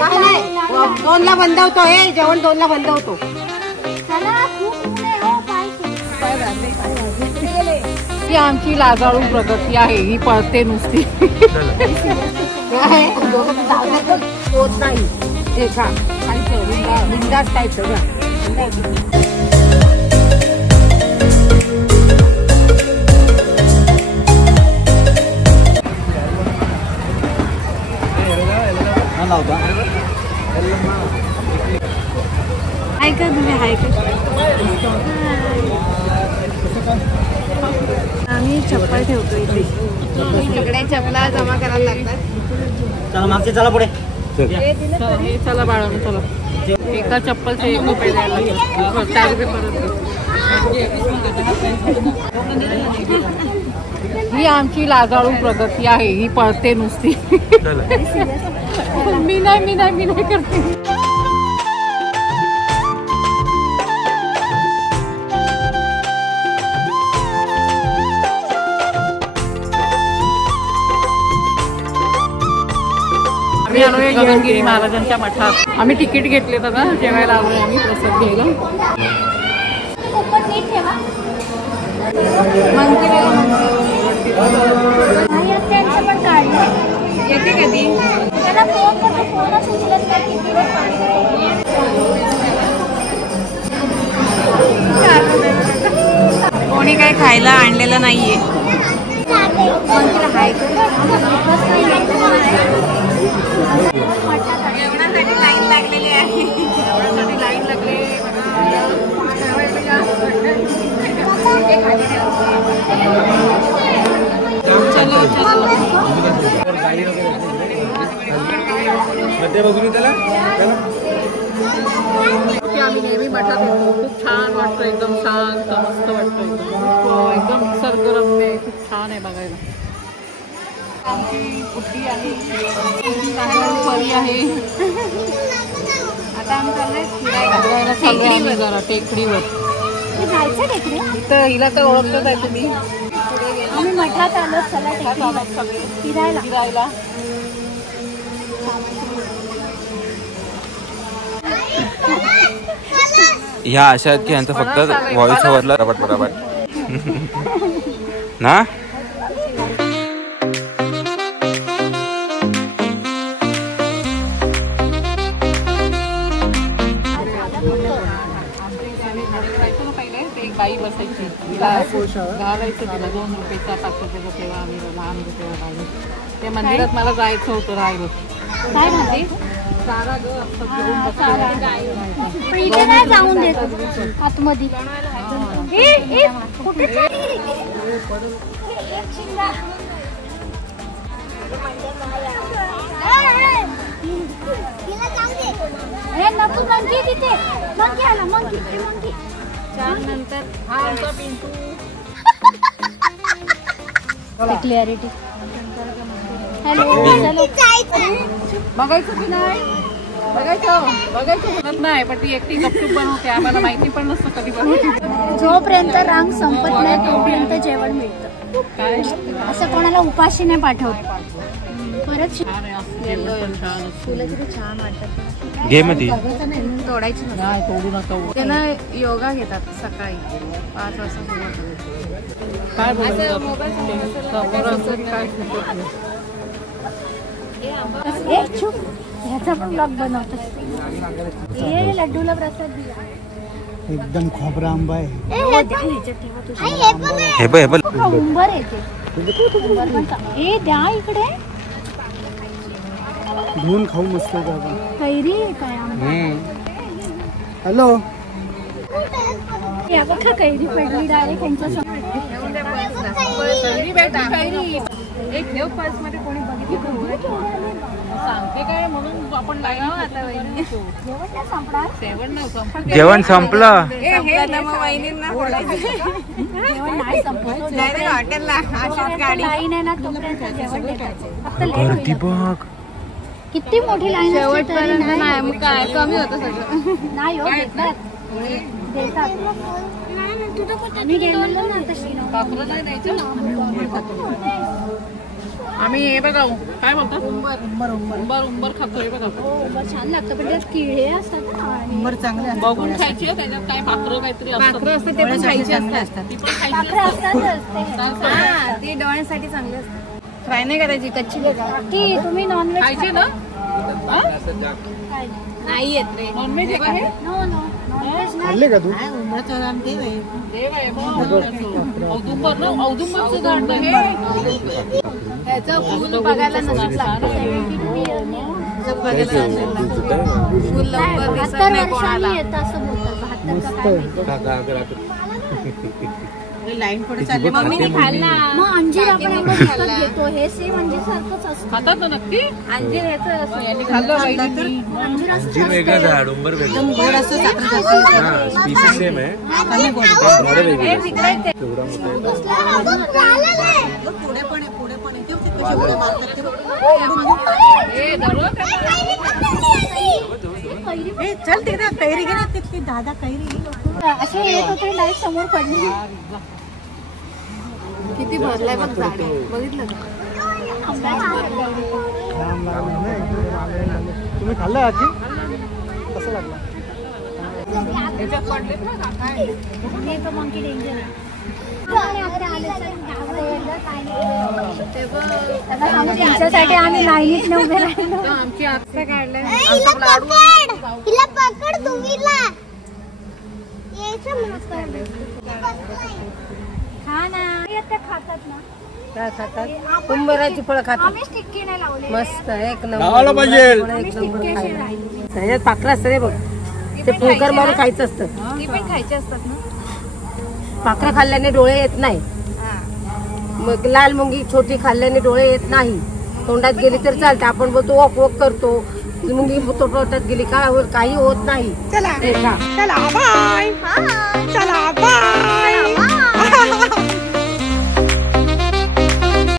2ला बंद होतो हे जेवण 2ला बंद होतो. ही आमची लाजाळू प्रगती आहे. ही पळते नुसती होत नाही. बिंदास काय सगळं हाय का तुम्ही हाय का. आम्ही चप्पल ठेवतो इथे. सगळ्या चपला जमा करायला लागतात. चला मागचे चला पुढे. चला बाळांनो चला. एका चप्पलचे 1 रुपये द्यायला लागेल. 4 रुपये परत. ही आमची लाजाळू प्रगती आहे. ही पळते नुसती. मी नाही करते. आम्ही आलोय गगनगिरी महाराजांच्या मठात. आम्ही तिकीट घेतले आता जेवायला आलोय आम्ही प्रसाद घ्यायला. येते कधी कोणी काही खायला आणलेलं नाहीये. जेवणासाठी लाईन लागलेली आहे. जेवणासाठी लाईन लागले. आम्ही नेहमी मठात येतो. खूप छान वाटतं. एकदम शांत मस्त वाटतं. एकदम निसर्गरम्य खूप छान आहे बघायला. आमची बुद्धी आहे. परी आहे. आता आम्ही चाललोय फिरायला टेकडीवर. टेकडीवर इथं हिला तर ओळखतच आहे तुम्ही. आम्ही मठात आलो. चला फिरायला. ह्या अशा आहेत की यांचं फक्त व्हॉइस ओव्हरला बरोबर ना. एक बाई बसायची. घालायचं तिला 2 रुपयाचा 5 रुपयाचा तेव्हा आम्ही लहान होतो तेव्हा. ते मंदिरात मला जायचं होतं राहिलं. काय म्हणते सारा जाऊन देत आतमध्ये. नंतर क्लॅरिटी. बघायचं की नाही. बघायचं नाही पण ती एकटी गपचूप बनवते. आम्हाला माहिती पण नसतं कधी बनवते. जोपर्यंत रांग संपत नाही तोपर्यंत जेवण मिळतं. असं कोणाला उपाशी नाही पाठवत. परत फुलं किती छान वाटतात. तोडायची त्यांना योगा घेतात सकाळी 5 वाजता. काय ह्याचा पण ब्लॉग बनवतात. लड्डूला प्रसाद दिला. एकदम खोबरा आंबा आहे. उंबर येते. द्या इकडे धुवून खाऊ मस्त. कैरी काय हॅलो. बघा कैरी पडली डायरेक्ट त्यांच्या एक देव पर्स मध्ये कोणी बघितलं सांगते काय म्हणून आपण जेवण संपलं. गर्दी बघ किती मोठी लाईन. शेवटपर्यंत नाही मग काय कमी होतं सगळं. नाही हो देतात. आम्ही गेलो ना आता नाही द्यायचं. आम्ही हे बघा काय बोलतात उंबर खातोय बघा. छान लागतं पण त्यात किडे असतात ना आणि बघून खायची त्याच्यात काय पाखरं काहीतरी असतात ते पण खायचे असतात. ती पण खायची पाखरं असतातच ते. हा ते डोळ्यांसाठी चांगले असतात. फ्राय नाही करायची कच्ची की तुम्ही नॉनव्हेज खायची ना. नाही येत रे. नॉनव्हेज आहे नो नो नॉनव्हेज नाही. खाल्ले का तू देव आहे मग. औदुंबर ना औदुंबरचं झाड हे त्याचं फुल बघायला नसत लागतं. फुल लवकर दिसत 72 नाही कोणाला. वर्षांनी येतं असं बोलतात. 72 का काय लाईन पुढे चालली मम्मीने खाल्ला. मग अंजीर आपण एवढं विकत घेतो हे सेम अंजीर सारखंच असतं. खातात ना नक्की. अंजीर ह्याचं यांनी खाल्लं बहिणींनी. अंजीर असं अंजीर वेगळं झाड उंबर वेगळं हा स्पीसीज सेम आहे झाडं वेगळी आहेत. केवढा मोठा आहे. हे दररोज चल तिकडे कैरी घे ना तिथली दादा कैरी. असे येत होते डायरेक्ट समोर पडले. किती भरलाय बघ झाड बघितलं का? तुम्ही खाल्लं आजी कसं लागला त्याच्यात पडलेत ना काय. हे तर मंकी डेंजर आहे. तुमच्यासाठी आम्ही लाईनीत उभे राहिलो. आमची आत्ता काढलंय. तिला पकड तुम्हीला खा ना. ते खातात ना. काय खातात उंबराची फळं खातात. आम्ही टिक्की नाही लावले. मस्त एक लावायला पाहिजे. आम्ही टिक्की अशी राहिली. त्याच्यात पाखरं असतं रे बघ. ते फुलकर मारून खायचं असतं. ती पण खायची असतात ना. पाखरं खाल्ल्याने डोळे येत नाही. मग लाल मुंगी छोटी खाल्ल्याने डोळे येत नाही. तोंडात गेली तर चालते. आपण बोलतो वॉक वॉक करतो. मुंगी तोंडात गेली काय काही होत नाही. चला बाय.